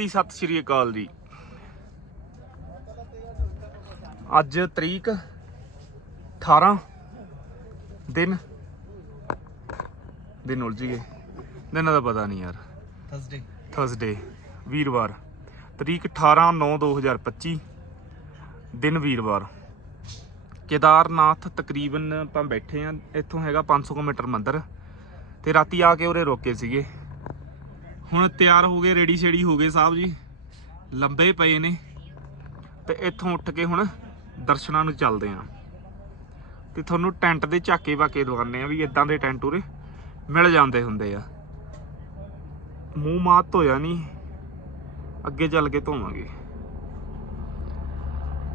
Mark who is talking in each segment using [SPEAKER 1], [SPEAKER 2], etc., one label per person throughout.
[SPEAKER 1] ਜੀ ਸਤਿ ਸ਼੍ਰੀ ਅਕਾਲ ਜੀ। ਅੱਜ ਤਰੀਕ 18 ਦਿਨ ਦਿਨ ਉਲਝ ਗਏ। ਦਿਨਾਂ ਦਾ ਪਤਾ ਨਹੀਂ ਯਾਰ।
[SPEAKER 2] ਥਰਸਡੇ
[SPEAKER 1] ਥਰਸਡੇ ਵੀਰਵਾਰ। ਤਰੀਕ 18 9 2025 ਦਿਨ ਵੀਰਵਾਰ। ਕੇਦਾਰਨਾਥ ਤਕਰੀਬਨ ਆਪਾਂ ਬੈਠੇ ਆ ਇੱਥੋਂ ਹੈਗਾ 500 ਕਿਲੋਮੀਟਰ ਮੰਦਰ। ਤੇ ਰਾਤੀ ਆ ਕੇ ਉਰੇ ਰੋਕੇ ਸੀਗੇ। ਹੁਣ ਤਿਆਰ ਹੋ ਗਏ ਰੈਡੀ ਸ਼ੇਡੀ ਹੋ ਗਏ ਸਾਹਿਬ ਜੀ। ਲੰਬੇ ਪਏ ਨੇ। ਤੇ ਇੱਥੋਂ ਉੱਠ ਕੇ ਹੁਣ ਦਰਸ਼ਨਾਂ ਨੂੰ ਚੱਲਦੇ ਆ। ਤੇ ਤੁਹਾਨੂੰ ਟੈਂਟ ਦੇ ਝਾਕੇ ਵਾਕੇ ਦਵਾਨੇ ਆ ਵੀ ਇਦਾਂ ਦੇ ਟੈਂਟ ਉਰੇ ਮਿਲ ਜਾਂਦੇ ਹੁੰਦੇ ਆ। ਮੂੰਹ ਮਾਤ ਧੋਇਆ ਨਹੀਂ। ਅੱਗੇ ਚੱਲ ਕੇ ਧੋਵਾਂਗੇ।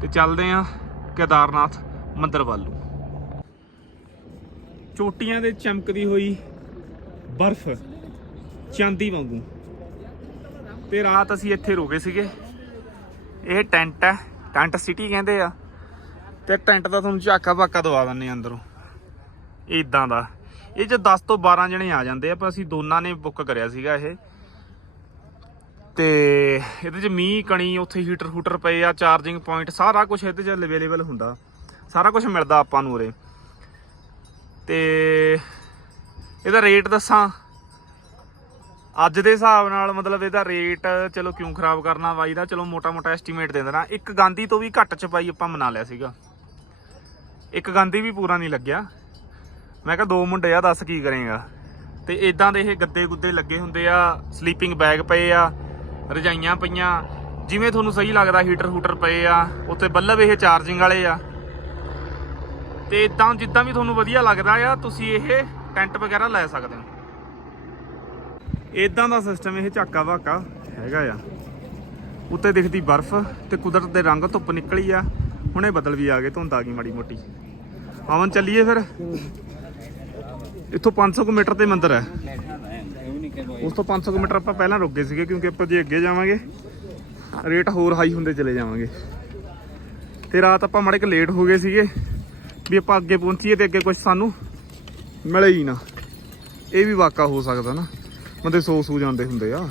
[SPEAKER 1] ਤੇ ਚੱਲਦੇ ਆ ਕੇਦਾਰਨਾਥ ਮੰਦਰ ਵੱਲ ਨੂੰ। ਚੋਟੀਆਂ ਦੇ ਚਮਕਦੀ ਹੋਈ ਬਰਫ਼ ਚਾਂਦੀ ਵਾਂਗੂ। ਤੇ ਰਾਤ ਅਸੀਂ ਇੱਥੇ ਰੁਕੇ ਸੀਗੇ। ਇਹ ਟੈਂਟ ਹੈ, ਟੈਂਟ ਸਿਟੀ ਕਹਿੰਦੇ ਆ। ਤੇ ਟੈਂਟ ਦਾ ਤੁਹਾਨੂੰ ਝਾਕਾ ਬਾਕਾ ਦਵਾ ਦਿੰਨੇ ਆ ਅੰਦਰੋਂ। ਇਦਾਂ ਦਾ। ਇਹ ਚ 10 ਤੋਂ 12 ਜਣੇ ਆ ਜਾਂਦੇ ਆ, ਪਰ ਅਸੀਂ ਦੋਨਾਂ ਨੇ ਬੁੱਕ ਕਰਿਆ ਸੀਗਾ ਇਹ। ਤੇ ਇਹਦੇ ਚ ਮੀਂਹ, ਕਣੀ, ਉੱਥੇ ਹੀਟਰ ਹੂਟਰ ਪਏ ਆ ਚਾਰਜਿੰਗ ਪੁਆਇੰਟ ਸਾਰਾ ਕੁਝ ਇਹਦੇ ਚ ਅਵੇਲੇਬਲ ਹੁੰਦਾ। ਸਾਰਾ ਕੁਝ ਮਿਲਦਾ ਆਪਾਂ ਨੂੰ ਉਰੇ। ਤੇ ਇਹਦਾ ਰੇਟ ਦੱਸਾਂ? ਅੱਜ ਦੇ ਹਿਸਾਬ ਨਾਲ ਮਤਲਬ ਇਹਦਾ ਰੇਟ ਚਲੋ ਕਿਉਂ ਖਰਾਬ ਕਰਨਾ ਬਾਈ ਦਾ? ਚਲੋ ਮੋਟਾ ਮੋਟਾ ਐਸਟੀਮੇਟ ਦੇ ਦੇਣਾ। ਇੱਕ ਗਾਂਧੀ ਤੋਂ ਵੀ ਘੱਟ ਚ ਪਾਈ ਆਪਾਂ ਮਨਾ ਲਿਆ ਸੀਗਾ। ਇੱਕ ਗਾਂਧੀ ਵੀ ਪੂਰਾ ਨਹੀਂ ਲੱਗਿਆ। ਮੈਂ ਕਿਹਾ ਦੋ ਮੁੰਡੇ ਆ, ਦੱਸ ਕੀ ਕਰੇਗਾ? ਤੇ ਇਦਾਂ ਦੇ ਇਹ ਗੱਦੇ ਗੁੱਦੇ ਲੱਗੇ ਹੁੰਦੇ ਆ ਸਲੀਪਿੰਗ ਬੈਗ ਪਏ ਆ, ਰਜਾਈਆਂ ਪਈਆਂ, ਜਿਵੇਂ ਤੁਹਾਨੂੰ ਸਹੀ ਲੱਗਦਾ ਹੀਟਰ ਹੂਟਰ ਪਏ ਆ ਉੱਤੇ ਬੱਲਬ ਇਹ ਚਾਰਜਿੰਗ ਵਾਲੇ ਆ। ਤੇ ਇਦਾਂ ਜਿੱਦਾਂ ਵੀ ਤੁਹਾਨੂੰ ਵਧੀਆ ਲੱਗਦਾ ਆ, ਤੁਸੀਂ ਇਹ ਟੈਂਟ ਵਗੈਰਾ ਲੈ ਸਕਦੇ ਹੋ। ਇਦਾਂ ਦਾ ਸਿਸਟਮ ਇਹ ਝਾਕਾ ਵਾਕਾ ਹੈਗਾ ਆ। ਉੱਤੇ ਦਿਖਦੀ ਬਰਫ਼ ਤੇ ਕੁਦਰਤ ਦੇ ਰੰਗ ਧੁੱਪ ਨਿਕਲੀ ਆ। ਹੁਣੇ ਬਦਲ ਵੀ ਆ ਗਏ, ਧੁੰਦ ਆ ਗਈ ਮਾੜੀ ਮੋਟੀ। ਆਵਨ ਚੱਲੀਏ ਫਿਰ? ਇੱਥੋਂ 500 ਕੁ ਮੀਟਰ ਤੇ ਮੰਦਰ ਹੈ। ਉਸ ਤੋਂ 500 ਕੁ ਮੀਟਰ ਆਪਾਂ ਪਹਿਲਾਂ ਰੁਕ ਗਏ ਸੀਗੇ, ਕਿਉਂਕਿ ਆਪਾਂ ਜੇ ਅੱਗੇ ਜਾਵਾਂਗੇ, ਰੇਟ ਹੋਰ ਹਾਈ ਹੁੰਦੇ ਚਲੇ ਜਾਵਾਂਗੇ। ਤੇ ਰਾਤ ਆਪਾਂ ਮਾੜੇ ਕੁ ਲੇਟ ਹੋ ਗਏ ਸੀਗੇ, ਵੀ ਆਪਾਂ ਅੱਗੇ ਪਹੁੰਚੀਏ ਤੇ ਅੱਗੇ ਕੁਝ ਸਾਨੂੰ ਮਿਲੇ ਹੀ ਨਾ। ਇਹ ਵੀ ਵਾਕਾ ਹੋ ਸਕਦਾ ਨਾ। ਬੰਦੇ ਸੋ ਸੂ ਜਾਂਦੇ ਹੁੰਦੇ ਆ।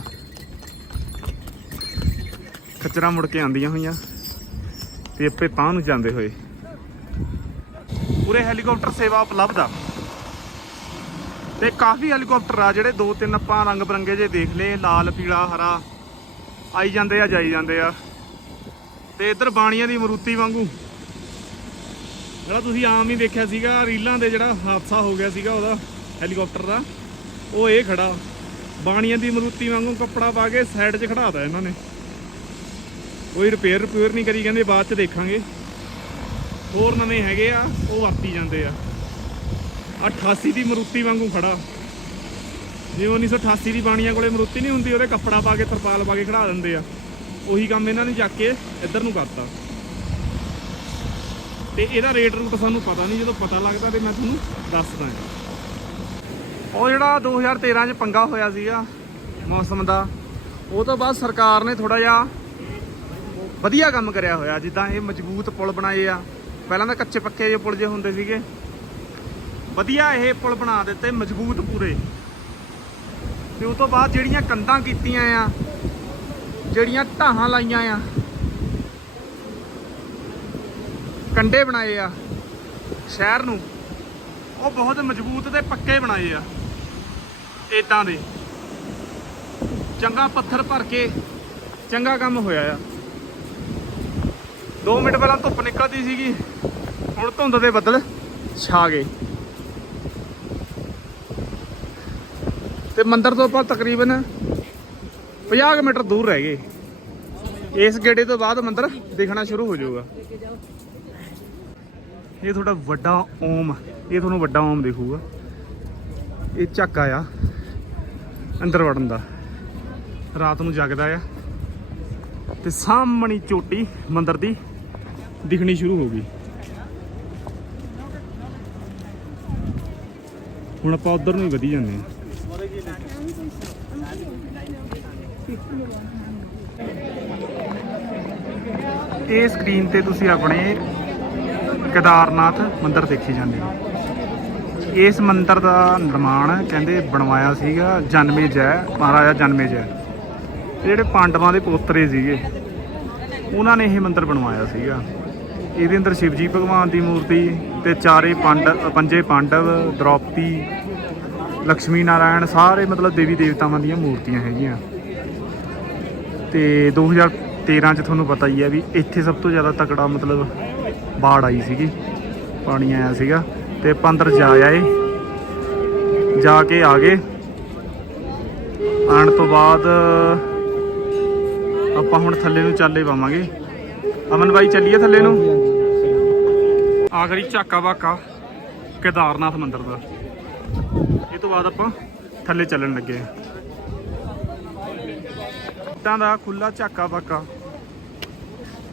[SPEAKER 1] ਖੱਚਰਾਂ ਮੁੜ ਕੇ ਆਂਦੀਆਂ ਹੋਈਆਂ ਤੇ ਆਪੇ ਪਾਂ ਨੂੰ ਜਾਂਦੇ ਹੋਏ। ਪੂਰੇ ਹੈਲੀਕਾਪਟਰ ਸੇਵਾ ਉਪਲਬਧ ਆ। ਤੇ ਕਾਫੀ ਹੈਲੀਕਾਪਟਰ ਆ ਜਿਹੜੇ ਦੋ ਤਿੰਨ ਆਪਾਂ ਰੰਗ ਬਰੰਗੇ ਜੇ ਦੇਖ ਲਏ, ਲਾਲ, ਪੀਲਾ, ਹਰਾ, ਆਈ ਜਾਂਦੇ ਆ, ਜਾਈ ਜਾਂਦੇ ਆ। ਤੇ ਇੱਧਰ ਬਾਣੀਆਂ ਦੀ ਮਰੂਤੀ ਵਾਂਗੂ। ਜਿਹੜਾ ਤੁਸੀਂ ਆਮ ਹੀ ਦੇਖਿਆ ਸੀਗਾ, ਰੀਲਾਂ ਦੇ ਜਿਹੜਾ ਹਾਦਸਾ ਹੋ ਗਿਆ ਸੀਗਾ ਉਹਦਾ, ਹੈਲੀਕਾਪਟਰ ਦਾ, ਉਹ ਇਹ ਖੜਾ। ਬਾਣੀਆਂ ਦੀ ਮਰੂਤੀ ਵਾਂਗੂ ਕੱਪੜਾ ਪਾ ਕੇ ਸਾਈਡ 'ਚ ਖੜਾਤਾ ਇਹਨਾਂ ਨੇ। ਕੋਈ ਰਿਪੇਅਰ ਰਿਪੇਅਰ ਨਹੀਂ ਕਰੀ, ਕਹਿੰਦੇ ਬਾਅਦ 'ਚ ਦੇਖਾਂਗੇ। ਹੋਰ ਨਵੇਂ ਹੈਗੇ ਆ, ਉਹ ਵਰਤੀ ਜਾਂਦੇ ਆ। 88 ਦੀ ਮਰੂਤੀ ਵਾਂਗੂ ਖੜਾ। ਜਿਵੇਂ 1988 ਦੀ ਬਾਣੀਆਂ ਕੋਲੇ ਮਰੂਤੀ ਨਹੀਂ ਹੁੰਦੀ, ਉਹਦੇ ਕੱਪੜਾ ਪਾ ਕੇ ਤਰਪਾਲ ਪਾ ਕੇ ਖੜਾ ਦਿੰਦੇ ਆ। ਉਹੀ ਕੰਮ ਇਹਨਾਂ ਨੇ ਚੱਕ ਕੇ ਇੱਧਰ ਨੂੰ ਕਰਤਾ। ਤੇ ਇਹਦਾ ਰੇਟ ਰੂਟ ਸਾਨੂੰ ਪਤਾ ਨਹੀਂ, ਜਦੋਂ ਪਤਾ ਲੱਗਦਾ ਤੇ ਮੈਂ ਤੁਹਾਨੂੰ ਦੱਸਦਾ ਉਹ ਜਿਹੜਾ 2013 ਚ ਪੰਗਾ ਹੋਇਆ ਸੀਗਾ ਮੌਸਮ ਦਾ, ਉਹ ਤੋਂ ਬਾਅਦ ਸਰਕਾਰ ਨੇ ਥੋੜਾ ਜਿਹਾ ਵਧੀਆ ਕੰਮ ਕਰਿਆ ਹੋਇਆ, ਜਿੱਦਾਂ ਇਹ ਮਜ਼ਬੂਤ ਪੁਲ ਬਣਾਏ ਆ। ਪਹਿਲਾਂ ਤਾਂ ਕੱਚੇ ਪੱਕੇ ਜਿਹੇ ਪੁਲ ਜੇ ਹੁੰਦੇ ਸੀਗੇ। ਵਧੀਆ ਇਹ ਪੁਲ ਬਣਾ ਦਿੱਤੇ ਮਜ਼ਬੂਤ ਪੂਰੇ। ਤੇ ਉਸ ਤੋਂ ਬਾਅਦ ਜਿਹੜੀਆਂ ਕੰਧਾਂ ਕੀਤੀਆਂ ਆ, ਜਿਹੜੀਆਂ ਢਾਹਾਂ ਲਾਈਆਂ ਆ ਕੰਡੇ ਬਣਾਏ ਆ, ਸ਼ਹਿਰ ਨੂੰ, ਉਹ ਬਹੁਤ ਮਜ਼ਬੂਤ ਤੇ ਪੱਕੇ ਬਣਾਏ ਆ। ਇਦਾਂ ਦੇ। ਚੰਗਾ ਪੱਥਰ ਭਰ ਕੇ ਚੰਗਾ ਕੰਮ ਹੋਇਆ ਆ। 2 ਮਿੰਟ ਪਹਿਲਾਂ ਧੁੱਪ ਨਿਕਲਦੀ ਸੀਗੀ, ਹੁਣ ਧੁੰਦ ਦੇ ਬੱਦਲ ਛਾ ਗਏ। ਤੇ ਮੰਦਰ ਤੋਂ ਆਪਾਂ ਤਕਰੀਬਨ 50 ਕੁ ਮੀਟਰ ਦੂਰ ਰਹਿ ਗਏ। ਇਸ ਗੇੜੇ ਤੋਂ ਬਾਅਦ ਮੰਦਰ ਦਿਖਣਾ ਸ਼ੁਰੂ ਹੋ ਜਾਊਗਾ। ਇਹ ਤੁਹਾਡਾ ਵੱਡਾ ਓਮ ਇਹ ਤੁਹਾਨੂੰ ਵੱਡਾ ਓਮ ਦਿਖੂਗਾ। ਇਹ ਝੱਕਾ ਆ ਅੰਦਰ ਵੜਨ ਦਾ। ਰਾਤ ਨੂੰ ਜਗਦਾ ਆ। ਤੇ ਸਾਹਮਣੀ ਚੋਟੀ ਮੰਦਰ ਦੀ ਦਿਖਣੀ ਸ਼ੁਰੂ ਹੋ ਗਈ। ਹੁਣ ਆਪਾਂ ਉਧਰ ਨੂੰ ਹੀ ਵਧੀ ਜਾਂਦੇ ਹਾਂ। ਇਹ ਸਕਰੀਨ ਤੇ ਤੁਸੀਂ ਆਪਣੇ ਕੇਦਾਰਨਾਥ ਮੰਦਿਰ ਦੇਖੀ ਜਾਂਦੇ ਹੋ। ਇਸ ਮੰਦਿਰ ਦਾ ਨਿਰਮਾਣ ਕਹਿੰਦੇ ਬਣਵਾਇਆ ਸੀਗਾ, ਜਨਮੇ ਜੈ, ਮਹਾਰਾਜਾ ਜਨਮੇ ਜੈ। ਇਹ ਜਿਹੜੇ ਪਾਂਡਵਾਂ ਦੇ ਪੋਤਰੇ ਸੀਗੇ, ਉਹਨਾਂ ਨੇ ਇਹ ਮੰਦਿਰ ਬਣਵਾਇਆ ਸੀਗਾ। ਇਹਦੇ ਅੰਦਰ ਸ਼ਿਵਜੀ ਭਗਵਾਨ ਦੀ ਮੂਰਤੀ ਤੇ ਚਾਰੇ ਪਾਂਡਵ ਪੰਜੇ ਪਾਂਡਵ, ਦ੍ਰੋਪਦੀ ਲక్ష్ਮੀ ਨਾਰਾਇਣ ਸਾਰੇ ਮਤਲਬ ਦੇਵੀ ਦੇਵਤਾਵਾਂ ਦੀਆਂ ਮੂਰਤੀਆਂ ਹੈਗੀਆਂ। ਤੇ 2013 ਚ ਤੁਹਾਨੂੰ ਪਤਾ ਹੀ ਹੈ ਵੀ ਇੱਥੇ ਸਭ ਤੋਂ ਜ਼ਿਆਦਾ ਤਕੜਾ ਮਤਲਬ ਬਾੜ ਆਈ ਸੀਗੀ, ਪਾਣੀ ਆਇਆ ਸੀਗਾ। ਤੇ ਆਪਾਂ ਅੰਦਰ ਜਾ ਆਏ। ਜਾ ਕੇ ਆ ਗਏ। ਆਉਣ ਤੋਂ ਬਾਅਦ ਆਪਾਂ ਹੁਣ ਥੱਲੇ ਨੂੰ ਚੱਲੇ ਪਾਵਾਂਗੇ। ਅਮਨ ਬਾਈ ਚੱਲੀਏ ਥੱਲੇ ਨੂੰ? ਆਖਰੀ ਝਾਕਾ ਵਾਕਾ ਕੇਦਾਰਨਾਥ ਮੰਦਿਰ ਦਾ। ਇਹ ਤੋਂ ਬਾਅਦ ਆਪਾਂ ਥੱਲੇ ਚੱਲਣ ਲੱਗੇ ਇੱਟਾਂ ਦਾ ਖੁੱਲਾ ਝਾਕਾ ਵਾਕਾ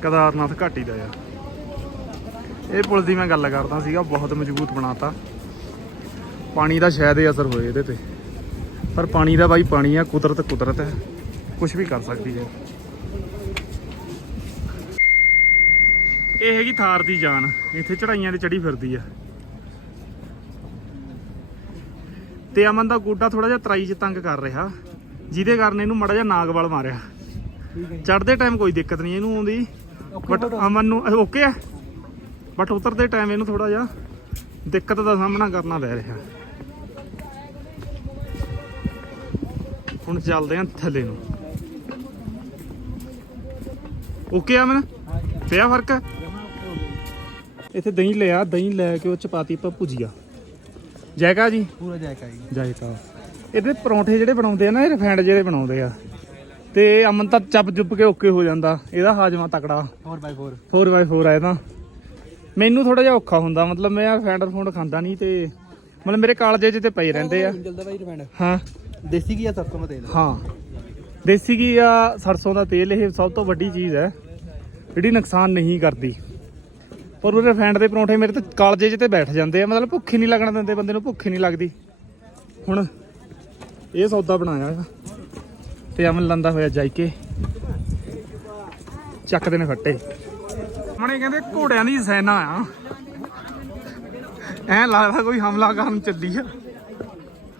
[SPEAKER 1] ਕੇਦਾਰਨਾਥ ਘਾਟੀ ਦਾ ਆ। ਇਹ ਪੁਲ ਦੀ ਮੈਂ ਗੱਲ ਕਰਦਾ ਸੀਗਾ ਬਹੁਤ ਮਜ਼ਬੂਤ ਬਣਾਤਾ। ਪਾਣੀ ਦਾ ਸ਼ਾਇਦ ਹੀ ਅਸਰ ਹੋਏ ਇਹਦੇ ਤੇ। ਪਰ ਪਾਣੀ ਦਾ ਬਾਈ ਪਾਣੀ ਆ ਕੁਦਰਤ ਕੁਦਰਤ ਹੈ। ਕੁਝ ਵੀ ਕਰ ਸਕਦੀ ਹੈ। ਇਹ ਹੈਗੀ ਥਾਰ ਦੀ ਜਾਨ। ਇੱਥੇ ਚੜਾਈਆਂ ਤੇ ਚੜੀ ਫਿਰਦੀ ਆ। ਤੇ ਅਮਨ ਦਾ ਗੋਡਾ ਥੋੜਾ ਜਿਹਾ ਤਰਾਈ 'ਚ ਤੰਗ ਕਰ ਰਿਹਾ। ਜਿਹਦੇ ਕਾਰਨ ਇਹਨੂੰ ਮੜਾ ਜਿਹਾ ਨਾਗਵਾਲ ਮਾਰਿਆ। ਚੜਦੇ ਟਾਈਮ ਕੋਈ ਦਿੱਕਤ ਨਹੀਂ ਇਹਨੂੰ ਆਉਂਦੀ। ਬਟ ਅਮਨ ਨੂੰ ਓਕੇ ਆ? ਬਟ ਉਤਰਦੇ ਟਾਈਮ ਇਹਨੂੰ ਥੋੜਾ ਜਿਹਾ ਦਿੱਕਤ ਦਾ ਸਾਹਮਣਾ ਕਰਨਾ ਪੈ ਰਿਹਾ। ਹੁਣ ਚੱਲਦੇ ਆਂ ਥੱਲੇ ਨੂੰ। ਓਕੇ ਆ ਮਨ ਪਿਆ ਫ਼ਰਕ? ਇੱਥੇ ਦਹੀਂ ਲਿਆ ਦਹੀਂ ਲੈ ਕੇ ਉਹ ਚ ਪਾਤੀ ਆਪਾਂ ਭੁਜੀਆ। ਜੈਕਾ ਜੀ?
[SPEAKER 2] ਪੂਰਾ ਜਾਇਕਾ ਜੀ।
[SPEAKER 1] ਜਾਇਕਾ। ਇਹਦੇ ਪਰੌਂਠੇ ਜਿਹੜੇ ਬਣਾਉਂਦੇ ਆ ਨਾ ਇਹ ਰਿਫਾਈਂਡ ਜਿਹੜੇ ਬਣਾਉਂਦੇ ਆ। ਤੇ ਅਮਨ ਤਾਂ ਚੱਪ ਚੁੱਪ ਕੇ ਓਕੇ ਹੋ ਜਾਂਦਾ। ਇਹਦਾ ਹਾਜਮਾ ਤਕੜਾ।
[SPEAKER 2] 4x4
[SPEAKER 1] 4x4 ਆ ਇਹਦਾ। ਮੈਨੂੰ ਥੋੜਾ ਜਿਹਾ ਔਖਾ ਹੁੰਦਾ ਮਤਲਬ ਮੈਂ ਰਿਫਾਈਂਡ ਫੂਡ ਖਾਂਦਾ ਨਹੀਂ ਤੇ ਮਤਲਬ ਮੇਰੇ ਕਾਲਜੇ 'ਚ ਤੇ ਪਈ ਰਹਿੰਦੇ ਆ।
[SPEAKER 2] ਜਲਦਾ ਬਾਈ ਰਿਫਾਈਂਡ
[SPEAKER 1] ਹਾਂ।
[SPEAKER 2] ਦੇਸੀ ਕੀ ਆ ਸਰਸੋਂ ਦਾ ਤੇਲ?
[SPEAKER 1] ਹਾਂ। ਦੇਸੀ ਘੀ ਆ ਸਰਸੋਂ ਦਾ ਤੇਲ ਇਹ ਸਭ ਤੋਂ ਵੱਡੀ ਚੀਜ਼ ਹੈ ਜਿਹੜੀ ਨੁਕਸਾਨ ਨਹੀਂ ਕਰਦੀ। ਪਰ ਉਹ ਰਿਫਾਈਂਡ ਦੇ ਪਰੌਂਠੇ ਮੇਰੇ ਤਾਂ ਕਾਲਜੇ 'ਚ ਤੇ ਬੈਠ ਜਾਂਦੇ ਆ ਮਤਲਬ ਭੁੱਖ ਨਹੀਂ ਲੱਗਣ ਦਿੰਦੇ ਬੰਦੇ ਨੂੰ ਭੁੱਖ ਨਹੀਂ ਲੱਗਦੀ। ਹੁਣ ਇਹ ਸੌਦਾ ਬਣਾਇਆ ਤੇ ਅਮਨ ਲੰਦਾ ਹੋਇਆ ਜਾਈਕੇ ਚੱਕਦੇ ਨੇ ਫੱਟੇ। ਮਣੇ ਕਹਿੰਦੇ ਘੋੜਿਆਂ ਦੀ ਸੈਨਾ ਆ। ਐ ਲੱਗਦਾ ਕੋਈ ਹਮਲਾ ਕਰਨ ਚੱਲੀ ਆ।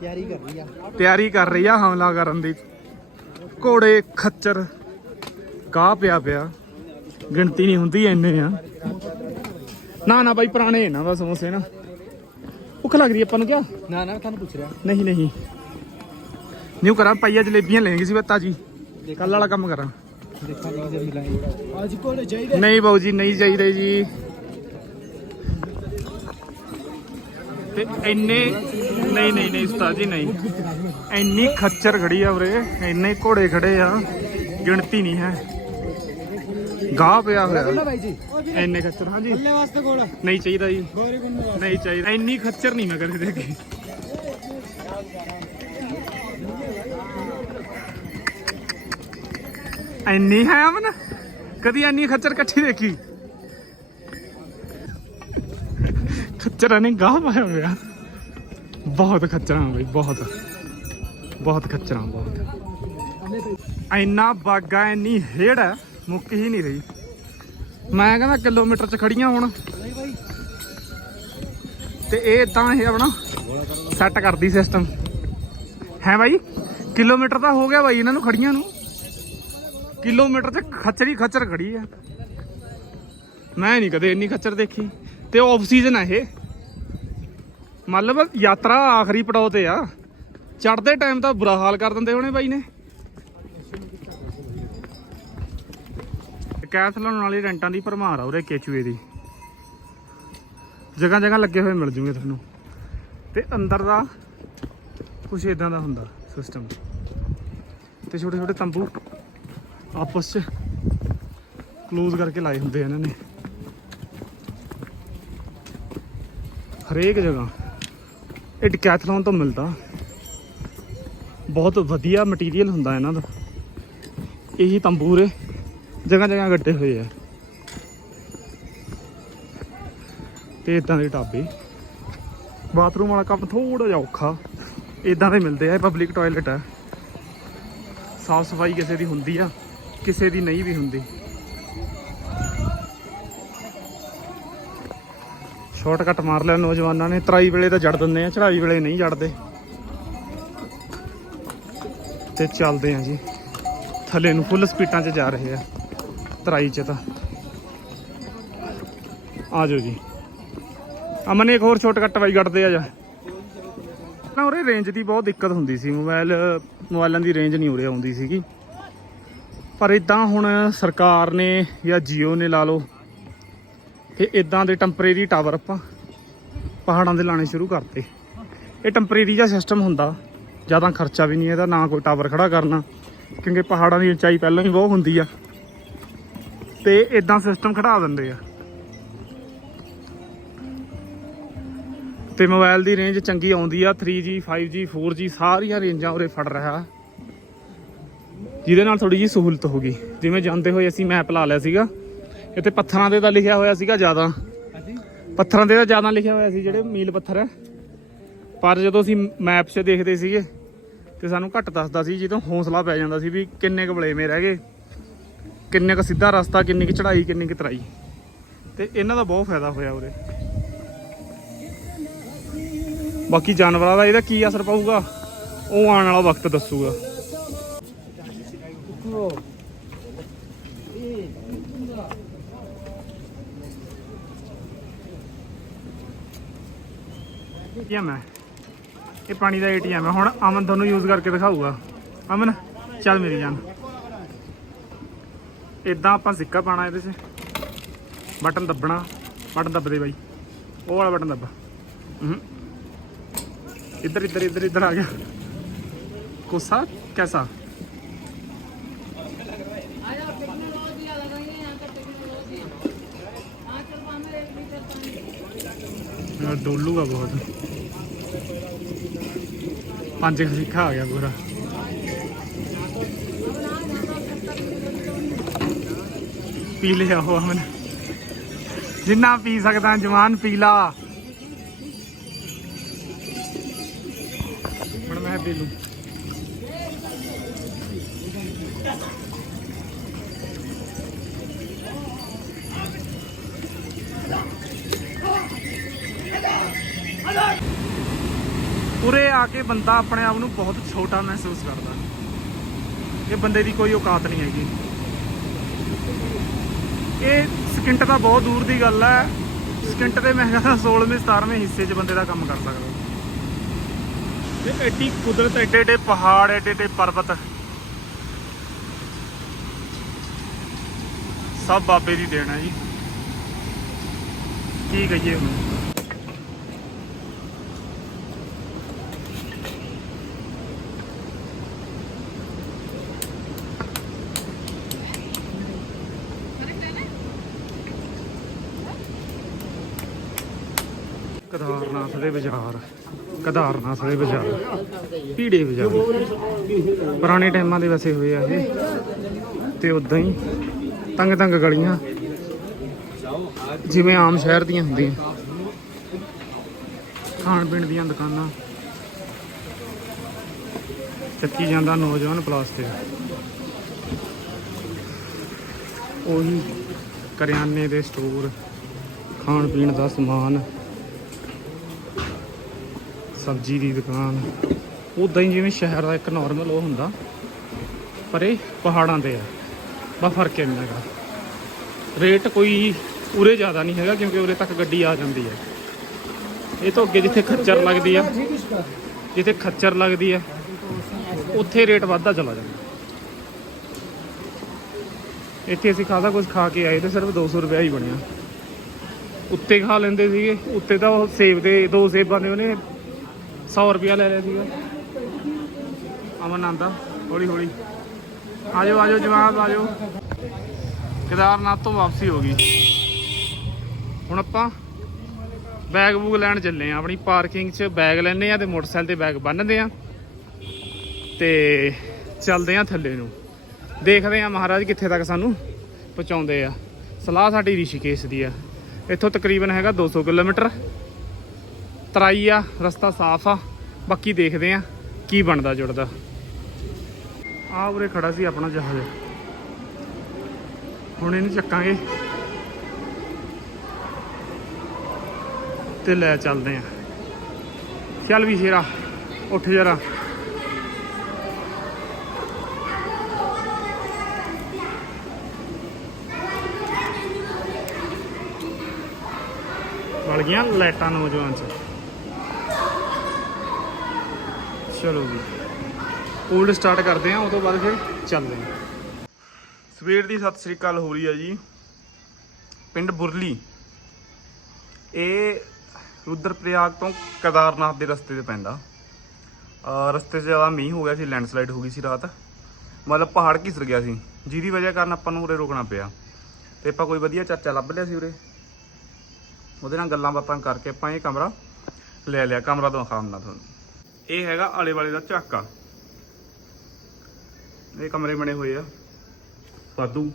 [SPEAKER 2] ਤਿਆਰੀ ਕਰ ਰਹੀ ਆ।
[SPEAKER 1] ਤਿਆਰੀ ਕਰ ਰਹੀ ਆ ਹਮਲਾ ਕਰਨ ਦੀ। ਘੋੜੇ ਖੱਚਰ ਕਾਹ ਪਿਆ ਪਿਆ। ਗਿਣਤੀ ਨਹੀਂ ਹੁੰਦੀ ਇੰਨੇ ਆ। ਨਾ ਨਾ ਬਾਈ ਪੁਰਾਣੇ ਨਾ ਬਸ ਸਮੋਸੇ ਨਾ। ਭੁੱਖ ਲੱਗ ਰਹੀ ਆਪਾਂ ਨੂੰ ਕਿਆ?
[SPEAKER 2] ਨਾ ਨਾ ਤੁਹਾਨੂੰ ਪੁੱਛ ਰਿਹਾ।
[SPEAKER 1] ਨਹੀਂ ਨਹੀਂ। ਨਿਊ ਕਰਾਂ ਪਾਈਆ ਜਲੇਬੀਆਂ ਲੈਣਗੇ ਸੀ ਬੱਤਾ ਜੀ ਕੱਲ ਵਾਲਾ ਕੰਮ ਕਰਾਂ।
[SPEAKER 2] ਦੇਖਾਂਗੇ ਜੇ ਮਿਲਾਂਗੇ ਅੱਜ ਕੋਲ ਚਾਹੀਦਾ
[SPEAKER 1] ਨਹੀਂ ਬਾਊ ਜੀ ਨਹੀਂ ਚਾਹੀਦੇ ਜੀ ਤੇ ਇੰਨੇ ਨਹੀਂ ਨਹੀਂ ਨਹੀਂ ਉਸਤਾਦ ਜੀ ਨਹੀਂ ਇੰਨੀ ਖੱਚਰ ਖੜੀ ਆ ਉਰੇ ਇੰਨੇ ਘੋੜੇ ਖੜੇ ਆ ਗਿਣਤੀ ਨਹੀਂ ਹੈ ਗਾਹ ਪਿਆ ਹੋਇਆ
[SPEAKER 2] ਬਾਈ ਜੀ
[SPEAKER 1] ਇੰਨੇ ਖੱਚਰ ਹਾਂਜੀ
[SPEAKER 2] ਲੈ ਵਾਸਤੇ ਕੋਲ
[SPEAKER 1] ਨਹੀਂ ਚਾਹੀਦਾ ਜੀ
[SPEAKER 2] ਗੋਰੀ ਗੁੰਨੋ
[SPEAKER 1] ਨਹੀਂ ਚਾਹੀਦਾ ਇੰਨੀ ਖੱਚਰ ਨਹੀਂ ਮੈਂ ਕਦੇ ਦੇਖੀ ਇੰਨੀ ਹੈ ਅਮਨ ਕਦੀ ਇੰਨੀ ਖੱਚਰ ਇਕੱਠੀ ਦੇਖੀ। ਖੱਚਰਾਂ ਨੇ ਗਾਹ ਪਾਇਆ ਹੋਇਆ। ਬਹੁਤ ਖੱਚਰਾਂ ਬਈ, ਬਹੁਤ। ਬਹੁਤ ਖੱਚਰਾਂ, ਬਹੁਤ। ਇੰਨਾ ਬਾਗਾ, ਇੰਨੀ ਹੇੜ ਹੈ, ਮੁੱਕ ਹੀ ਨਹੀਂ ਰਹੀ। ਮੈਂ ਕਹਿੰਦਾ ਕਿਲੋਮੀਟਰ ਚ ਖੜੀਆਂ ਹੁਣ। ਤੇ ਇਹ ਤਾਂ ਇਹ ਆਪਣਾ ਸੈੱਟ ਕਰਦੀ ਸਿਸਟਮ ਹੈ ਬਾਈ? ਕਿਲੋਮੀਟਰ ਤਾਂ ਹੋ ਗਿਆ ਬਾਈ ਇਹਨਾਂ ਨੂੰ ਖੜੀਆਂ ਨੂੰ। ਕਿਲੋਮੀਟਰ ਤੇ ਹੀ ਖੱਚਰ ਖੜੀ ਆ। ਮੈਂ ਨਹੀਂ ਕਦੇ ਇੰਨੀ ਖੱਚਰ ਦੇਖੀ। ਤੇ ਆਫ ਸੀਜ਼ਨ ਆ ਇਹ। ਮਤਲਬ ਯਾਤਰਾ ਆਖਰੀ ਪੜਾਅ ਤੇ ਆ। ਚੜਦੇ ਟਾਈਮ ਤਾਂ ਬੁਰਾ ਹਾਲ ਕਰ ਦਿੰਦੇ ਹੋਣੇ ਬਾਈ ਨੇ। ਕੈਥਲਨ ਵਾਲੀ ਰੈਂਟਾਂ ਦੀ ਭਰਮਾਰ ਆ ਉਰੇ ਕੇਚੂਏ ਦੀ। ਜਗ੍ਹਾ ਜਗ੍ਹਾ ਲੱਗੇ ਹੋਏ ਮਿਲ ਜੂਗੇ ਤੁਹਾਨੂੰ। ਤੇ ਅੰਦਰ ਦਾ ਕੁਝ ਇਦਾਂ ਦਾ ਹੁੰਦਾ ਸਿਸਟਮ ਤੇ ਛੋਟੇ ਛੋਟੇ ਤੰਬੂ। ਆਪਸ ਚ ਕਲੋਜ਼ ਕਰਕੇ ਲਾਏ ਹੁੰਦੇ ਆ ਇਹਨਾਂ ਨੇ। ਹਰੇਕ ਜਗ੍ਹਾ ਇਹ ਡਿਕੈਥਲਨ ਤੋਂ ਮਿਲਦਾ। ਬਹੁਤ ਵਧੀਆ ਮਟੀਰੀਅਲ ਹੁੰਦਾ ਇਹਨਾਂ ਦਾ। ਇਹੀ ਤੰਬੂਰੇ ਜਗ੍ਹਾ ਜਗ੍ਹਾ ਗੱਡੇ ਹੋਏ ਆ। ਤੇ ਇਦਾਂ ਦੇ ਢਾਬੇ। ਬਾਥਰੂਮ ਵਾਲਾ ਕੰਮ ਥੋੜਾ ਜਿਹਾ ਔਖਾ। ਇਦਾਂ ਦੇ ਮਿਲਦੇ ਆ ਪਬਲਿਕ ਟਾਇਲਟ ਆ। ਸਾਫ਼ ਸਫ਼ਾਈ ਕਿਸੇ ਦੀ ਹੁੰਦੀ ਆ। ਕਿਸੇ ਦੀ ਨਹੀਂ ਵੀ ਹੁੰਦੀ। ਸ਼ਾਰਟਕਟ ਮਾਰ ਲਿਆ ਨੌਜਵਾਨਾਂ ਨੇ। ਤਰਾਈ ਵੇਲੇ ਤਾਂ ਜੜ ਦਿੰਦੇ ਆ ਚੜਾਈ ਵੇਲੇ ਨਹੀਂ ਜੜਦੇ। ਤੇ ਚੱਲਦੇ ਆ ਜੀ। ਥੱਲੇ ਨੂੰ ਫੁੱਲ ਸਪੀਡਾਂ 'ਚ ਜਾ ਰਹੇ ਆ। ਤਰਾਈ 'ਚ ਤਾਂ। ਆ ਜਾਓ ਜੀ। ਅਮਨ, ਇੱਕ ਹੋਰ ਸ਼ਾਰਟਕਟ ਬਾਈ ਕੱਟਦੇ ਆ ਜਾ। ਨਾ, ਉਰੇ ਰੇਂਜ ਦੀ ਬਹੁਤ ਦਿੱਕਤ ਹੁੰਦੀ ਸੀ। ਮੋਬਾਈਲ ਮੋਬਾਈਲਾਂ ਦੀ ਰੇਂਜ ਨਹੀਂ ਉਰੇ ਆਉਂਦੀ ਸੀਗੀ। ਪਰ ਇਦਾਂ ਹੁਣ ਸਰਕਾਰ ਨੇ ਜਾਂ ਜੀਓ ਨੇ ਲਾ ਲਓ ਕਿ ਇਦਾਂ ਦੇ ਟੈਂਪਰੇਰੀ ਟਾਵਰ ਆਪਾਂ ਪਹਾੜਾਂ ਦੇ ਲਾਣੇ ਸ਼ੁਰੂ ਕਰਤੇ। ਇਹ ਟੈਂਪਰੇਰੀ ਜਿਹਾ ਸਿਸਟਮ ਹੁੰਦਾ, ਜ਼ਿਆਦਾ ਖਰਚਾ ਵੀ ਨਹੀਂ ਇਹਦਾ, ਨਾ ਕੋਈ ਟਾਵਰ ਖੜਾ ਕਰਨਾ, ਕਿਉਂਕਿ ਪਹਾੜਾਂ ਦੀ ਉਚਾਈ ਪਹਿਲਾਂ ਹੀ ਬਹੁਤ ਹੁੰਦੀ ਆ। ਤੇ ਇਦਾਂ ਸਿਸਟਮ ਖੜਾ ਦਿੰਦੇ ਆ। ਤੇ ਮੋਬਾਈਲ ਦੀ ਰੇਂਜ ਚੰਗੀ ਆਉਂਦੀ ਆ 3G 5G 4G ਸਾਰੀਆਂ ਰੇਂਜਾਂ ਉਰੇ ਫੜ ਰਿਹਾ। ਜਿਹਦੇ ਨਾਲ ਥੋੜੀ ਜੀ ਸਹੂਲਤ ਹੋ ਗਈ। ਜਿਵੇਂ ਜਾਂਦੇ ਹੋਏ ਅਸੀਂ ਮੈਪ ਲਾ ਲਿਆ ਸੀਗਾ ਇੱਥੇ ਪੱਥਰਾਂ ਦੇ ਤਾਂ ਲਿਖਿਆ ਹੋਇਆ ਸੀਗਾ ਜ਼ਿਆਦਾ। ਪੱਥਰਾਂ ਦੇ ਤਾਂ ਜ਼ਿਆਦਾ ਲਿਖਿਆ ਹੋਇਆ ਸੀ ਜਿਹੜੇ ਮੀਲ ਪੱਥਰ ਹੈ। ਪਰ ਜਦੋਂ ਅਸੀਂ ਮੈਪ 'ਚ ਦੇਖਦੇ ਸੀਗੇ ਤੇ ਸਾਨੂੰ ਘੱਟ ਦੱਸਦਾ ਸੀ ਜਦੋਂ ਹੌਸਲਾ ਪੈ ਜਾਂਦਾ ਸੀ ਵੀ ਕਿੰਨੇ ਕੁ ਬਲੇਮੇ ਰਹਿ ਗਏ। ਕਿੰਨੇ ਕੁ ਸਿੱਧਾ ਰਸਤਾ ਕਿੰਨੀ ਕੁ ਚੜਾਈ ਕਿੰਨੀ ਕੁ ਤਰਾਈ। ਤੇ ਇਹਨਾਂ ਦਾ ਬਹੁਤ ਫਾਇਦਾ ਹੋਇਆ ਉਰੇ। ਬਾਕੀ ਜਾਨਵਰਾਂ ਦਾ ਇਹਦਾ ਕੀ ਅਸਰ ਪਊਗਾ? ਉਹ ਆਉਣ ਵਾਲਾ ਵਕਤ ਦੱਸੂਗਾ। ਏਟੀਐਮ ਹੈ। ਇਹ ਪਾਣੀ ਦਾ ਏਟੀਐਮ ਹੈ। ਹੁਣ ਅਮਨ ਤੁਹਾਨੂੰ ਯੂਜ਼ ਕਰਕੇ ਦਿਖਾਊਗਾ। ਅਮਨ, ਚੱਲ ਮੇਰੀ ਜਾਨ। ਇਦਾਂ ਆਪਾਂ ਸਿੱਕਾ ਪਾਣਾ ਇਹਦੇ 'ਚ। ਬਟਨ ਦੱਬਣਾ। ਬਟਨ ਦੱਬ ਦੇ ਬਾਈ। ਉਹ ਵਾਲਾ ਬਟਨ ਦੱਬ। ਇੱਧਰ ਇੱਧਰ ਇੱਧਰ ਇੱਧਰ ਆ ਗਿਆ। ਕੋਸਾ? ਕੈਸਾ? ਮੇਰਾ ਡੋਲੂਗਾ ਬਹੁਤ। ਪੰਜ ਸਿੱਖਾ ਆ ਗਿਆ ਪੂਰਾ। ਪੀ ਲਿਆ ਉਹ ਅਮਨ। ਜਿੰਨਾ ਪੀ ਸਕਦਾ, ਜਵਾਨ ਪੀ ਲਾ ਹੁਣ ਮੈਂ ਪੀ ਲੂੰ ਉਰੇ ਆ ਕੇ ਬੰਦਾ ਆਪਣੇ ਆਪ ਨੂੰ ਬਹੁਤ ਛੋਟਾ ਮਹਿਸੂਸ ਕਰਦਾ। ਇਹ ਬੰਦੇ ਦੀ ਕੋਈ ਔਕਾਤ ਨਹੀਂ ਹੈਗੀ। ਇਹ ਸਕਿੰਟ ਤਾਂ ਬਹੁਤ ਦੂਰ ਦੀ ਗੱਲ ਹੈ। ਸਕਿੰਟ ਦੇ ਮੈਂ ਕਹਿੰਦਾ 16ਵੇਂ 17ਵੇਂ ਹਿੱਸੇ 'ਚ ਬੰਦੇ ਦਾ ਕੰਮ ਕਰ ਸਕਦਾ। ਇਹ ਐਡੀ ਕੁਦਰਤ ਐਡੇ ਐਡੇ ਪਹਾੜ ਐਡੇ ਐਡੇ ਪਰਬਤ। ਸਭ ਬਾਬੇ ਦੀ ਦੇਣ ਹੈ ਜੀ। ਕੀ ਕਹੀਏ ਹੁਣ? ਕਦਾਰਨਾਥ ਦੇ ਬਾਜ਼ਾਰ, ਕਦਾਰਨਾਥ ਦੇ ਬਾਜ਼ਾਰ, ਭੀੜੇ ਬਾਜ਼ਾਰ। ਪੁਰਾਣੇ ਟਾਈਮਾਂ ਦੇ ਵਸੇ ਹੋਏ ਆ ਇਹ। ਤੇ ਉਦਾਂ ਹੀ ਤੰਗ ਤੰਗ ਗਲੀਆਂ, ਜਿਵੇਂ ਆਮ ਸ਼ਹਿਰ ਦੀਆਂ ਹੁੰਦੀਆਂ। ਖਾਣ ਪੀਣ ਦੀਆਂ ਦੁਕਾਨਾਂ। ਚੱਕੀ ਜਾਂਦਾ ਨੌਜਵਾਨ ਪਲਾਸਟਿਕ। ਉਹੀ ਕਰਿਆਨੇ ਦੇ ਸਟੋਰ, ਖਾਣ ਪੀਣ ਦਾ ਸਮਾਨ। ਸਬਜ਼ੀ ਦੀ ਦੁਕਾਨ। ਉਦਾਂ ਹੀ ਜਿਵੇਂ ਸ਼ਹਿਰ ਦਾ ਇੱਕ ਨਾਰਮਲ ਉਹ ਹੁੰਦਾ, ਪਰ ਇਹ ਪਹਾੜਾਂ ਤੇ ਆ। ਬਸ ਫ਼ਰਕ ਇੰਨਾ ਹੈਗਾ। ਰੇਟ ਕੋਈ ਉਰੇ ਜ਼ਿਆਦਾ ਨਹੀਂ ਹੈਗਾ, ਕਿਉਂਕਿ ਉਰੇ ਤੱਕ ਗੱਡੀ ਆ ਜਾਂਦੀ ਹੈ। ਇਹ ਤੋਂ ਅੱਗੇ ਜਿੱਥੇ ਖੱਚਰ ਲੱਗਦੀ ਆ, ਜਿੱਥੇ ਖੱਚਰ ਲੱਗਦੀ ਆ, ਉੱਥੇ ਰੇਟ ਵੱਧਦਾ ਚਲਾ ਜਾਂਦਾ। ਇੱਥੇ ਅਸੀਂ ਖਾਦਾ ਕੁਝ ਖਾ ਕੇ ਆਏ ਤੇ ਸਿਰਫ 200 ਰੁਪਏ ਹੀ ਬਣਿਆ। ਉੱਤੇ ਖਾ ਲੈਂਦੇ ਸੀਗੇ, ਉੱਤੇ ਤਾਂ ਉਹ ਸੇਬ ਦੇ ਦੋ ਸੇਬਾਂ ਦੇ ਉਹਨੇ 100 ਰੁਪਿਆ ਲੈ ਲਿਆ ਸੀਗਾ। ਅਮਨ ਆਂਦਾ, ਹੌਲੀ ਹੌਲੀ। ਆਜੋ ਆਜੋ ਜਵਾਬ, ਆਜੋ। ਕੇਦਾਰਨਾਥ ਤੋਂ ਵਾਪਸੀ ਹੋ ਗਈ। ਹੁਣ ਆਪਾਂ ਬੈਗ ਬੂਗ ਲੈਣ ਚੱਲੇ ਆ। ਆਪਣੀ ਪਾਰਕਿੰਗ 'ਚ ਬੈਗ ਲੈਣੇ ਆ ਤੇ ਮੋਟਰਸਾਈਕਲ ਤੇ ਬੈਗ ਬੰਨਦੇ ਆ। ਤੇ ਚੱਲਦੇ ਆ ਥੱਲੇ ਨੂੰ। ਦੇਖਦੇ ਆ ਮਹਾਰਾਜ ਕਿੱਥੇ ਤੱਕ ਸਾਨੂੰ ਪਹੁੰਚਾਉਂਦੇ ਆ। ਸਲਾਹ ਸਾਡੀ ਰਿਸ਼ੀਕੇਸ਼ ਦੀ ਆ। ਇੱਥੋਂ ਤਕਰੀਬਨ ਹੈਗਾ 200 ਕਿਲੋਮੀਟਰ। ਤਰਾਈ ਆ, ਰਸਤਾ ਸਾਫ਼ ਆ। ਬਾਕੀ ਦੇਖਦੇ ਆ ਕੀ ਬਣਦਾ ਜੁੜਦਾ। ਆ ਉਰੇ ਖੜਾ ਸੀ ਆਪਣਾ ਜਹਾਜ਼। ਹੁਣ ਇਹਨੂੰ ਚੱਕਾਂਗੇ। ਤੇ ਲੈ ਚੱਲਦੇ ਆ। ਚੱਲ ਵੀ ਸ਼ੇਰਾ, ਉੱਠ ਜਰਾ। ਵੜ ਗਈਆਂ ਲਾਈਟਾਂ ਨੌਜਵਾਨ ਚ। ਚਲੋ ਜੀ। ਓਲਡ ਸਟਾਰਟ ਕਰਦੇ ਆ ਉਹ ਤੋਂ ਬਾਅਦ ਫਿਰ ਚੱਲਦੇ ਆ ਸਵੇਰ ਦੀ ਸਤਿ ਸ੍ਰੀ ਅਕਾਲ ਹੋ ਰਹੀ ਆ ਜੀ। ਪਿੰਡ ਬੁਰਲੀ। ਇਹ ਰੁਦਰਪ੍ਰਯਾਗ ਤੋਂ ਕੇਦਾਰਨਾਥ ਦੇ ਰਸਤੇ ਤੇ ਪੈਂਦਾ ਰਸਤੇ 'ਚ ਜ਼ਿਆਦਾ ਮੀਂਹ ਹੋ ਗਿਆ ਸੀ ਲੈਂਡਸਲਾਈਡ ਹੋ ਗਈ ਸੀ ਰਾਤ। ਮਤਲਬ ਪਹਾੜ ਘਿਸਰ ਗਿਆ ਸੀ, ਜਿਹਦੀ ਵਜ੍ਹਾ ਕਾਰਨ ਆਪਾਂ ਨੂੰ ਉਰੇ ਰੁਕਣਾ ਪਿਆ। ਤੇ ਆਪਾਂ ਕੋਈ ਵਧੀਆ ਚਾਚਾ ਲੱਭ ਲਿਆ ਸੀ ਉਰੇ। ਉਹਦੇ ਨਾਲ ਗੱਲਾਂ ਬਾਤਾਂ ਕਰਕੇ ਆਪਾਂ ਇਹ ਕਮਰਾ ਲੈ ਲਿਆ। ਕਮਰਾ ਤੋਂ ਖਾਮਨਾ ਤੁਹਾਨੂੰ। ਇਹ ਹੈਗਾ ਆਲੇ ਵਾਲੇ ਦਾ ਝਾਕਾ। ਇਹ ਕਮਰੇ ਬਣੇ ਹੋਏ ਆ, ਵਾਧੂ।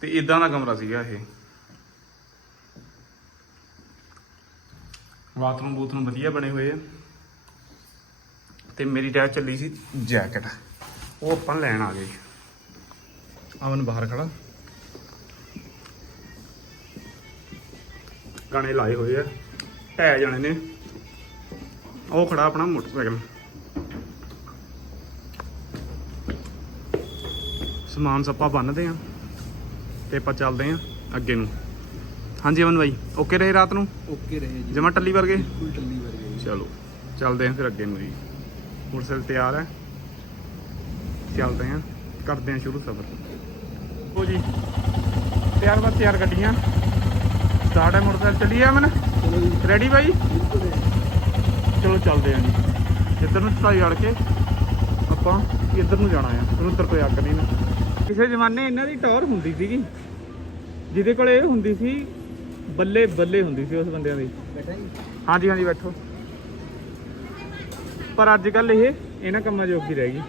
[SPEAKER 1] ਤੇ ਇਦਾਂ ਦਾ ਕਮਰਾ ਸੀਗਾ ਇਹ। ਬਾਥਰੂਮ ਬੂਥਰੂਮ ਵਧੀਆ ਬਣੇ ਹੋਏ ਆ। ਤੇ ਮੇਰੀ ਡੈਡ ਚੱਲੀ ਸੀ ਜੈਕਟ। ਉਹ ਆਪਾਂ ਲੈਣ ਆ ਗਏ। ਅਮਨ ਬਾਹਰ ਖੜਾ। ਗਾਣੇ ਲਾਏ ਹੋਏ ਆ। ਢਹਿ ਜਾਣੇ ਨੇ। ਉਹ ਖੜਾ ਆਪਣਾ ਮੋਟਰਸਾਈਕਲ। ਸਮਾਨ ਸੱਪਾ ਬੰਨਦੇ ਆ ਤੇ ਆਪਾਂ ਚੱਲਦੇ ਆ ਅੱਗੇ ਨੂੰ। ਹਾਂਜੀ ਅਮਨ ਬਾਈ ਓਕੇ ਰਹੇ ਰਾਤ ਨੂੰ?
[SPEAKER 2] ਓਕੇ ਰਹੇ ਜੀ।
[SPEAKER 1] ਜਮਾ ਟੱਲੀ ਵਰਗੇ?
[SPEAKER 2] ਬਿਲਕੁਲ ਟੱਲੀ ਵਰਗੇ
[SPEAKER 1] ਚਲੋ ਚੱਲਦੇ ਆਂ ਫਿਰ ਅੱਗੇ ਨੂੰ ਜੀ। ਮੋਟਰਸਾਈਕਲ ਤਿਆਰ ਹੈ। ਚੱਲਦੇ ਆਂ ਕਰਦੇ ਆਂ ਸ਼ੁਰੂ ਸਫ਼ਰ। ਉਹ ਜੀ ਤਿਆਰ ਬਸ ਤਿਆਰ ਗੱਡੀਆਂ। ਸਟਾਰਟ ਹੈ ਮੋਟਰਸਾਈਕਲ। ਚੱਲੀਏ ਅਮਨ?
[SPEAKER 2] ਚਲੋ ਜੀ।
[SPEAKER 1] ਰੈਡੀ ਬਾਈ?
[SPEAKER 2] ਬਿਲਕੁਲ
[SPEAKER 1] ਚਲੋ ਚੱਲਦੇ ਆਂ ਜੀ। ਇੱਧਰ ਨੂੰ ਚੜਾਈ ਅੜ ਕੇ ਆਪਾਂ ਇੱਧਰ ਨੂੰ ਜਾਣਾ ਆ ਰੁੱਤਰ ਕੋਈ ਅੱਗ ਨਹੀਂ ਨਾ। ਕਿਸੇ ਜ਼ਮਾਨੇ ਇਹਨਾਂ ਦੀ ਟੌਰ ਹੁੰਦੀ ਸੀਗੀ। ਜਿਹਦੇ ਕੋਲ ਇਹ ਹੁੰਦੀ ਸੀ ਬੱਲੇ ਬੱਲੇ ਹੁੰਦੀ ਸੀ ਉਸ ਬੰਦਿਆਂ ਦੀ। ਹਾਂਜੀ ਹਾਂਜੀ ਬੈਠੋ। ਪਰ ਅੱਜ ਕੱਲ ਇਹ ਇਹਨਾਂ ਕੰਮਾਂ ਜੋਗੀ ਰਹਿ ਗਈ।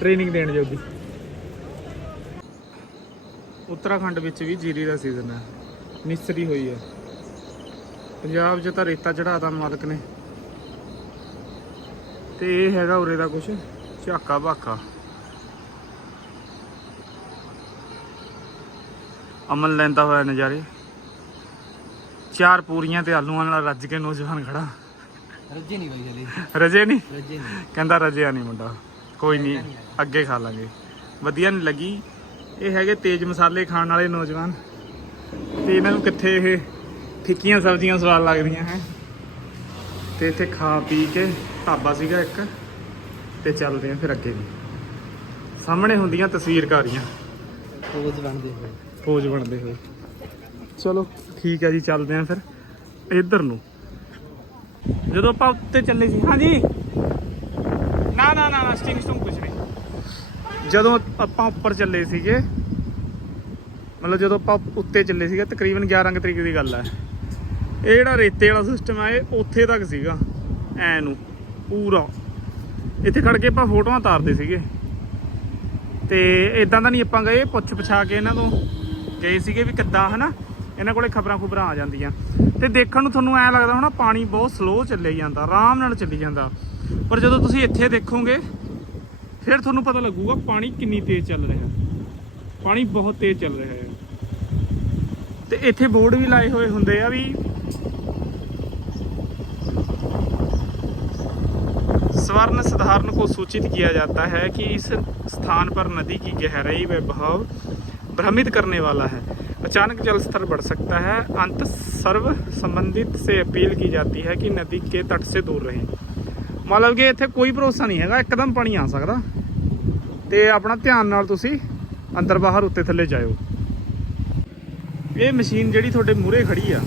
[SPEAKER 1] ਟ੍ਰੇਨਿੰਗ ਦੇਣ ਜੋਗੀ। ਉੱਤਰਾਖੰਡ ਵਿੱਚ ਵੀ ਜੀਰੀ ਦਾ ਸੀਜ਼ਨ ਹੈ ਨਿਸਰੀ ਹੋਈ ਹੈ ਪੰਜਾਬ 'ਚ ਤਾਂ ਰੇਤਾ ਚੜਾਤਾ ਮਾਲਕ ਨੇ। ਤੇ ਇਹ ਹੈਗਾ ਉਰੇ ਦਾ ਕੁਛ ਝਾਕਾ ਬਾਕਾ ਅਮਨ ਲੈਂਦਾ ਹੋਇਆ ਨਜ਼ਾਰੇ। ਚਾਰ ਪੂਰੀਆਂ ਤੇ ਆਲੂਆਂ ਨਾਲ ਰੱਜ ਕੇ ਨੌਜਵਾਨ ਖੜਾ।
[SPEAKER 2] ਰੱਜੇ ਨਹੀਂ ਬਾਈ ਜਲੇ
[SPEAKER 1] ਰਜੇ ਨਹੀਂ?
[SPEAKER 2] ਰੱਜੇ ਨਹੀਂ।
[SPEAKER 1] ਕਹਿੰਦਾ ਰਜਿਆ ਨਹੀਂ ਮੁੰਡਾ। ਕੋਈ ਨਹੀਂ ਅੱਗੇ ਖਾ ਲਾਂਗੇ। ਵਧੀਆ ਨਹੀਂ ਲੱਗੀ। ਇਹ ਹੈਗੇ ਤੇਜ਼ ਮਸਾਲੇ ਖਾਣ ਵਾਲੇ ਨੌਜਵਾਨ। ਤੇ ਇਹਨਾਂ ਨੂੰ ਕਿੱਥੇ ਇਹ ਫਿੱਕੀਆਂ ਸਬਜ਼ੀਆਂ ਸਵਾਦ ਲੱਗਦੀਆਂ ਹੈ। ਤੇ ਇੱਥੇ ਖਾ ਪੀ ਕੇ ਢਾਬਾ ਸੀਗਾ ਇੱਕ ਤੇ ਚੱਲਦੇ ਆ ਫਿਰ ਅੱਗੇ ਨੂੰ ਸਾਹਮਣੇ ਹੁੰਦੀਆਂ ਤਸਵੀਰਕਾਰੀਆਂ।
[SPEAKER 2] ਪੋਜ਼ ਬਣਦੇ ਹੋਏ
[SPEAKER 1] ਫੌਜ ਬਣਦੇ ਹੋਏ ਚਲੋ ਠੀਕ ਹੈ ਜੀ ਚੱਲਦੇ ਆਂ ਫਿਰ ਇੱਧਰ ਨੂੰ। ਜਦੋਂ ਆਪਾਂ ਉੱਤੇ ਚੱਲੇ ਸੀ ਹਾਂਜੀ ਨਾ ਨਾ ਨਾ ਨਾ ਸਟਿੰਗ ਕੁਝ ਨਹੀਂ। ਜਦੋਂ ਆਪਾਂ ਉੱਪਰ ਚੱਲੇ ਸੀਗੇ ਮਤਲਬ ਜਦੋਂ ਆਪਾਂ ਉੱਤੇ ਚੱਲੇ ਸੀਗੇ ਤਕਰੀਬਨ 11 ਕੁ ਤਰੀਕ ਦੀ ਗੱਲ ਹੈ। ਇਹ ਜਿਹੜਾ ਰੇਤੇ ਵਾਲਾ ਸਿਸਟਮ ਆ, ਇਹ ਉੱਥੇ ਤੱਕ ਸੀਗਾ, ਐ ਨੂੰ, ਪੂਰਾ। ਇੱਥੇ ਖੜ ਕੇ ਆਪਾਂ ਫੋਟੋਆਂ ਤਾਰਦੇ ਸੀਗੇ। ਤੇ ਇਦਾਂ ਦਾ ਨਹੀਂ ਆਪਾਂ ਗਏ, ਪੁੱਛ ਪਛਾ ਕੇ ਇਹਨਾਂ ਤੋਂ ਗਏ ਸੀਗੇ ਵੀ ਕਿੱਦਾਂ, ਹਨਾ? ਇਹਨਾਂ ਕੋਲੇ ਖਬਰਾਂ ਖੁਬਰਾਂ ਆ ਜਾਂਦੀਆਂ। ਤੇ ਦੇਖਣ ਨੂੰ ਤੁਹਾਨੂੰ ਐ ਲੱਗਦਾ ਹੋਣਾ, ਪਾਣੀ ਬਹੁਤ ਸਲੋ ਚੱਲੇ ਜਾਂਦਾ, ਆਰਾਮ ਨਾਲ ਚੱਲੀ ਜਾਂਦਾ। ਪਰ ਜਦੋਂ ਤੁਸੀਂ ਇੱਥੇ ਦੇਖੋਗੇ, ਫਿਰ ਤੁਹਾਨੂੰ ਪਤਾ ਲੱਗੂਗਾ ਪਾਣੀ ਕਿੰਨੀ ਤੇਜ਼ ਚੱਲ ਰਿਹਾ। ਪਾਣੀ ਬਹੁਤ ਤੇਜ਼ ਚੱਲ ਰਿਹਾ ਹੈ। ਤੇ ਇੱਥੇ ਬੋਰਡ ਵੀ ਲਾਏ ਹੋਏ ਹੁੰਦੇ ਆ ਵੀ स्वर्ण साधारण को सूचित किया जाता है कि इस स्थान पर नदी की गहराई व बहाव भ्रमित करने वाला है अचानक जल स्तर बढ़ सकता है अंत सर्व संबंधित से अपील की जाती है कि नदी के तट से दूर रहें ਮਤਲਬ ਕਿ ਇੱਥੇ ਕੋਈ ਭਰੋਸਾ ਨਹੀਂ ਹੈਗਾ ਇੱਕਦਮ ਪਾਣੀ ਆ ਸਕਦਾ ਤੇ ਆਪਣਾ ਧਿਆਨ ਨਾਲ ਤੁਸੀਂ ਅੰਦਰ ਬਾਹਰ ਉੱਤੇ ਥੱਲੇ ਜਾਇਓ ਇਹ ਮਸ਼ੀਨ ਜਿਹੜੀ ਤੁਹਾਡੇ ਮੂਹਰੇ ਖੜੀ ਆ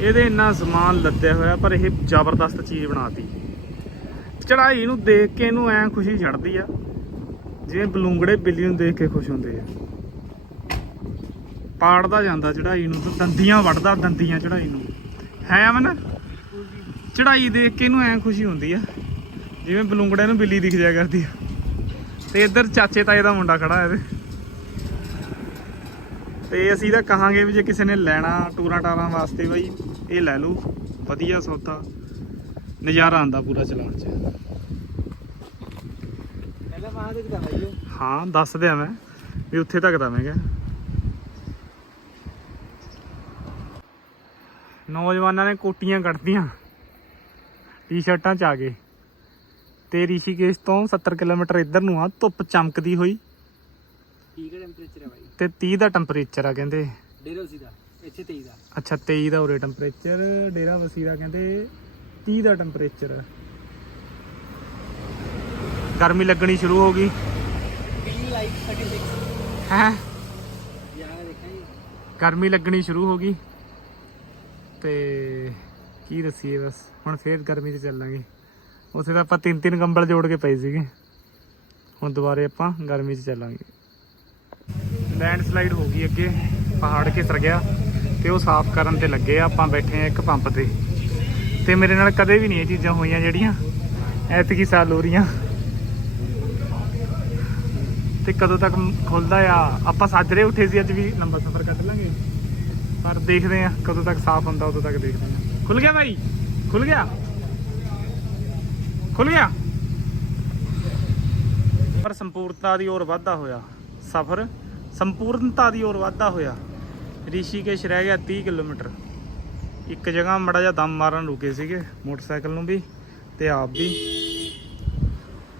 [SPEAKER 1] ਇਹਦੇ ਇੰਨਾ ਸਮਾਨ ਲੱਦਿਆ ਹੋਇਆ, ਪਰ ਇਹ ਜ਼ਬਰਦਸਤ ਚੀਜ਼ ਬਣਾਤੀ। ਚੜਾਈ ਨੂੰ ਦੇਖ ਕੇ ਇਹਨੂੰ ਐ ਖੁਸ਼ੀ ਛੱਡਦੀ ਆ, ਜਿਵੇਂ ਬਲੂੰਗੜੇ ਬਿੱਲੀ ਨੂੰ ਦੇਖ ਕੇ ਖੁਸ਼ ਹੁੰਦੇ ਆ। ਪਾੜਦਾ ਜਾਂਦਾ ਚੜਾਈ ਨੂੰ, ਤੇ ਦੰਦੀਆਂ ਵੱਢਦਾ ਦੰਦੀਆਂ ਚੜਾਈ ਨੂੰ। ਹੈ ਅਮਨ? ਚੜਾਈ ਦੇਖ ਕੇ ਇਹਨੂੰ ਐ ਖੁਸ਼ੀ ਹੁੰਦੀ ਆ, ਜਿਵੇਂ ਬਲੂੰਗੜੇ ਨੂੰ ਬਿੱਲੀ ਦਿਖ ਜਾਇਆ ਕਰਦੀ ਆ। ਤੇ ਇੱਧਰ ਚਾਚੇ ਤਾਏ ਦਾ ਮੁੰਡਾ ਖੜਾ ਇਹਦੇ। ਤੇ ਅਸੀਂ ਤਾਂ ਕਹਾਂਗੇ ਵੀ ਜੇ ਕਿਸੇ ਨੇ ਲੈਣਾ ਟੂਰਾਂ ਟਾਰਾਂ ਵਾਸਤੇ ਬਈ ਇਹ ਲੈ ਲਓ ਵਧੀਆ ਸੌਦਾ ਨਜ਼ਾਰਾ ਆਂਦਾ ਪੂਰਾ ਚਲਾਉਣ 'ਚ।
[SPEAKER 2] ਪਹਿਲਾਂ ਮਾਂ ਦੇ ਕਿਦਾਂ ਬਾਈ
[SPEAKER 1] ਹਾਂ ਦੱਸ ਦਿਆਂ ਮੈਂ ਵੀ ਉੱਥੇ ਤੱਕ ਦਾ ਮੈਂ ਕਿਹਾ। ਨੌਜਵਾਨਾਂ ਨੇ ਕੋਟੀਆਂ ਕੱਢਦੀਆਂ ਟੀ-ਸ਼ਰਟਾਂ ਚ ਆ ਗਏ ਤੇ ਰਿਸ਼ੀਕੇਸ਼ ਤੋਂ 70 ਕਿਲੋਮੀਟਰ ਇੱਧਰ ਨੂੰ ਆ ਧੁੱਪ ਚਮਕਦੀ ਹੋਈ।
[SPEAKER 2] ਟੈਂਪਰੇਚਰ ਬਾਈ।
[SPEAKER 1] ਤੇ 30 ਦਾ ਟੈਂਪਰੇਚਰ ਆ ਕਹਿੰਦੇ।
[SPEAKER 2] ਡੇਰਾ ਉਸੀ ਦਾ ਇੱਥੇ 23 ਦਾ।
[SPEAKER 1] ਅੱਛਾ 23 ਦਾ ਉਰੇ ਟੈਂਪਰੇਚਰ ਡੇਰਾ ਵਸੀ ਦਾ ਕਹਿੰਦੇ 30 ਦਾ ਟੈਂਪਰੇਚਰ ਗਰਮੀ ਲੱਗਣੀ ਸ਼ੁਰੂ ਹੋ ਗਈ।
[SPEAKER 2] ਫੀਲ ਲਾਈਕ 36
[SPEAKER 1] ਹੈ?
[SPEAKER 2] ਯਾਰ ਦੇਖਾਂ ਜੀ।
[SPEAKER 1] ਗਰਮੀ ਲੱਗਣੀ ਸ਼ੁਰੂ ਹੋ ਗਈ। ਤੇ ਕੀ ਦੱਸੀਏ ਬਸ ਹੁਣ ਫੇਰ ਗਰਮੀ 'ਚ ਚੱਲਾਂਗੇ। ਉਥੇ ਤਾਂ ਆਪਾਂ ਤਿੰਨ ਤਿੰਨ ਕੰਬਲ ਜੋੜ ਕੇ ਪਏ ਸੀਗੇ। ਹੁਣ ਦੁਬਾਰੇ ਆਪਾਂ ਗਰਮੀ 'ਚ ਚੱਲਾਂਗੇ। ਲੈਂਡ ਸਲਾਈਡ ਹੋ ਗਈ ਅੱਗੇ ਪਹਾੜ ਘਿਸਰ ਗਿਆ। ਤੇ ਉਹ ਸਾਫ਼ ਕਰਨ ਤੇ ਲੱਗੇ ਆ, ਆਪਾਂ ਬੈਠੇ ਆ ਇੱਕ ਪੰਪ ਤੇ। ਤੇ ਮੇਰੇ ਨਾਲ ਕਦੇ ਵੀ ਨਹੀਂ ਇਹ ਚੀਜ਼ਾਂ ਹੋਈਆਂ ਜਿਹੜੀਆਂ, ਐਤਕੀ ਸਾਲ ਹੋ ਰਹੀਆਂ। ਤੇ ਕਦੋਂ ਤੱਕ ਖੁੱਲਦਾ ਆ, ਆਪਾਂ ਸਾਜਰੇ ਉੱਠੇ ਸੀ, ਅੱਜ ਵੀ ਲੰਬਾ ਸਫ਼ਰ ਕੱਢ ਲਾਂਗੇ। ਪਰ ਦੇਖਦੇ ਆ, ਕਦੋਂ ਤੱਕ ਸਾਫ਼ ਹੁੰਦਾ, ਉਦੋਂ ਤੱਕ ਦੇਖਦੇ ਆ। ਖੁੱਲ ਗਿਆ ਭਾਈ ਖੁੱਲ ਗਿਆ? ਖੁੱਲ ਗਿਆ? ਪਰ ਸੰਪੂਰਨਤਾ ਦੀ ਔਰ ਵਾਧਾ ਹੋਇਆ। ਸਫ਼ਰ ਸੰਪੂਰਨਤਾ ਦੀ ਔਰ ਵਾਧਾ ਹੋਇਆ। ਰਿਸ਼ੀਕੇਸ਼ ਰਹਿ ਗਿਆ 30 ਕਿਲੋਮੀਟਰ। ਇੱਕ ਜਗ੍ਹਾ ਮੜਾ ਜਿਹਾ ਦਮ ਮਾਰਨ ਰੁਕੇ ਸੀਗੇ, ਮੋਟਰਸਾਈਕਲ ਨੂੰ ਵੀ ਤੇ ਆਪ ਵੀ।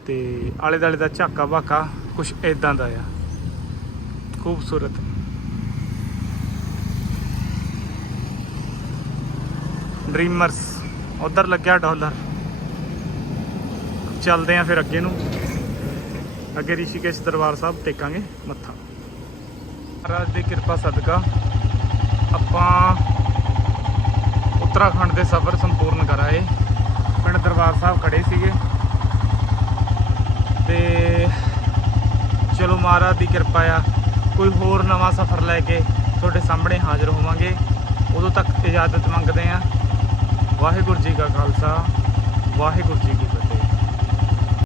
[SPEAKER 1] ਤੇ ਆਲੇ ਦਾਲੇ ਦਾ ਝਾਕਾ ਬਾਕਾ ਕੁਝ ਇਦਾਂ ਦਾ ਆ। ਖੂਬਸੂਰਤ। ਡ੍ਰੀਮਰਸ ਉਧਰ ਲੱਗਿਆ ਡਾਲਰ। ਚੱਲਦੇ ਆ ਫਿਰ ਅੱਗੇ ਨੂੰ। ਅੱਗੇ ਰਿਸ਼ੀਕੇਸ਼ ਦਰਬਾਰ ਸਾਹਿਬ ਟੇਕਾਂਗੇ ਮੱਥਾ। ਮਹਾਰਾਜ ਦੀ ਕਿਰਪਾ ਸਦਕਾ ਆਪਾਂ ਉੱਤਰਾਖੰਡ ਦੇ ਸਫ਼ਰ ਸੰਪੂਰਨ ਕਰਾਏ। ਪਿੰਡ ਦਰਬਾਰ ਸਾਹਿਬ ਖੜੇ ਸੀਗੇ। ਤੇ ਚਲੋ ਮਹਾਰਾਜ ਦੀ ਕਿਰਪਾ ਆ, ਕੋਈ ਹੋਰ ਨਵਾਂ ਸਫ਼ਰ ਲੈ ਕੇ ਤੁਹਾਡੇ ਸਾਹਮਣੇ ਹਾਜ਼ਰ ਹੋਵਾਂਗੇ। ਉਦੋਂ ਤੱਕ ਇਜਾਜ਼ਤ ਮੰਗਦੇ ਆ ਵਾਹਿਗੁਰੂ ਜੀ ਕਾ ਖਾਲਸਾ, ਵਾਹਿਗੁਰੂ ਜੀ ਕੀ